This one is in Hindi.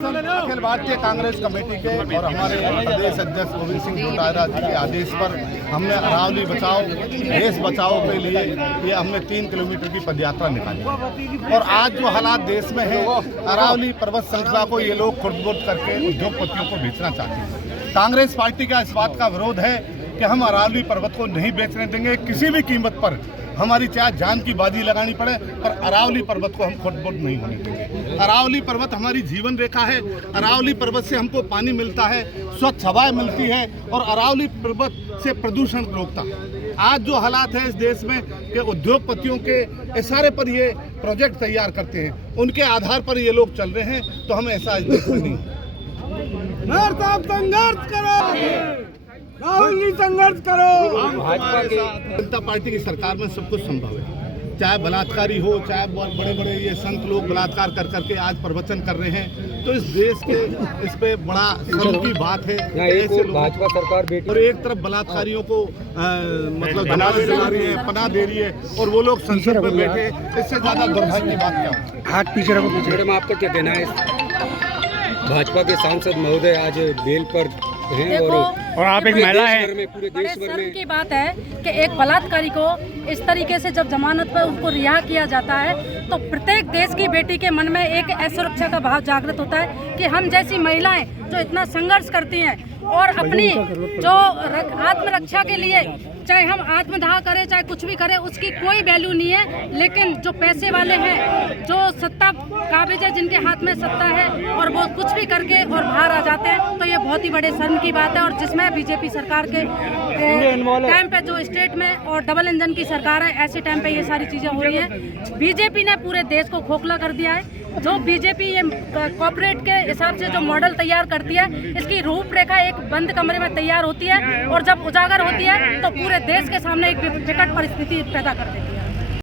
अखिल भारतीय कांग्रेस कमेटी के और हमारे प्रदेश अध्यक्ष गोविंद सिंह डोटासरा जी के आदेश पर हमने अरावली बचाओ देश बचाओ के लिए ये हमने 3 किलोमीटर की पदयात्रा निकाली। और आज जो हालात देश में है, अरावली पर्वत श्रृंखला को ये लोग खुर्द-बुर्द करके उद्योगपतियों को बेचना चाहते हैं। कांग्रेस पार्टी का इस बात का विरोध है कि हम अरावली पर्वत को नहीं बेचने देंगे किसी भी कीमत पर, हमारी चाहे जान की बाजी लगानी पड़े, पर अरावली पर्वत को हम खुर्द-बुर्द नहीं होने देंगे। अरावली पर्वत हमारी जीवन रेखा है। अरावली पर्वत से हमको पानी मिलता है, स्वच्छ हवाएं मिलती है और अरावली पर्वत से प्रदूषण रोकता है। आज जो हालात है इस देश में कि उद्योगपतियों के इशारे पर ये प्रोजेक्ट तैयार करते हैं, उनके आधार पर ये लोग चल रहे हैं, तो हम ऐसा इस देश में नहीं। संघर्ष करो, राहुल जी संघर्ष करो। भाजपा की जनता पार्टी की सरकार में सब कुछ संभव है, चाहे बलात्कारी हो, चाहे बहुत बड़े बड़े ये संत लोग बलात्कार कर करके आज प्रवचन कर रहे हैं, तो इस देश के इस पे बड़ा शर्म की बात है। ऐसे भाजपा सरकार बेटी और एक तरफ बलात्कारियों को मतलब जमानत दिला रही है, पनाह दे रही है, और वो लोग संसद में बैठे, इससे ज्यादा दुर्भाग्य की बात क्या है? हाथ पीछे रखो, पीछे। मैडम, आपका क्या कहना है? भाजपा के सांसद महोदय आज बेल पर हैं और आप एक महिला हैं। पूरे देश भर में की बात है कि एक बलात्कारी को इस तरीके से जब जमानत पर उसको रिहा किया जाता है, तो प्रत्येक देश की बेटी के मन में एक असुरक्षा का भाव जागृत होता है कि हम जैसी महिलाएं जो इतना संघर्ष करती हैं और अपनी जो आत्मरक्षा के लिए चाहे हम आत्मदाह करें चाहे कुछ भी करें, उसकी कोई वैल्यू नहीं है। लेकिन जो पैसे वाले हैं, जो सत्ता काबिज है, जिनके हाथ में सत्ता है और वो कुछ भी करके और बाहर आ जाते हैं, तो ये बहुत ही बड़े शर्म की बात है। और जिसमें बीजेपी सरकार के टाइम पे जो स्टेट में और डबल इंजन की सरकार है, ऐसे टाइम पे ये सारी चीजें हो रही है। बीजेपी ने पूरे देश को खोखला कर दिया है। जो बीजेपी ये कॉर्पोरेट के हिसाब से जो मॉडल तैयार करती है, इसकी रूपरेखा एक बंद कमरे में तैयार होती है और जब उजागर होती है तो पूरे देश के सामने एक विकट परिस्थिति पैदा कर देती है।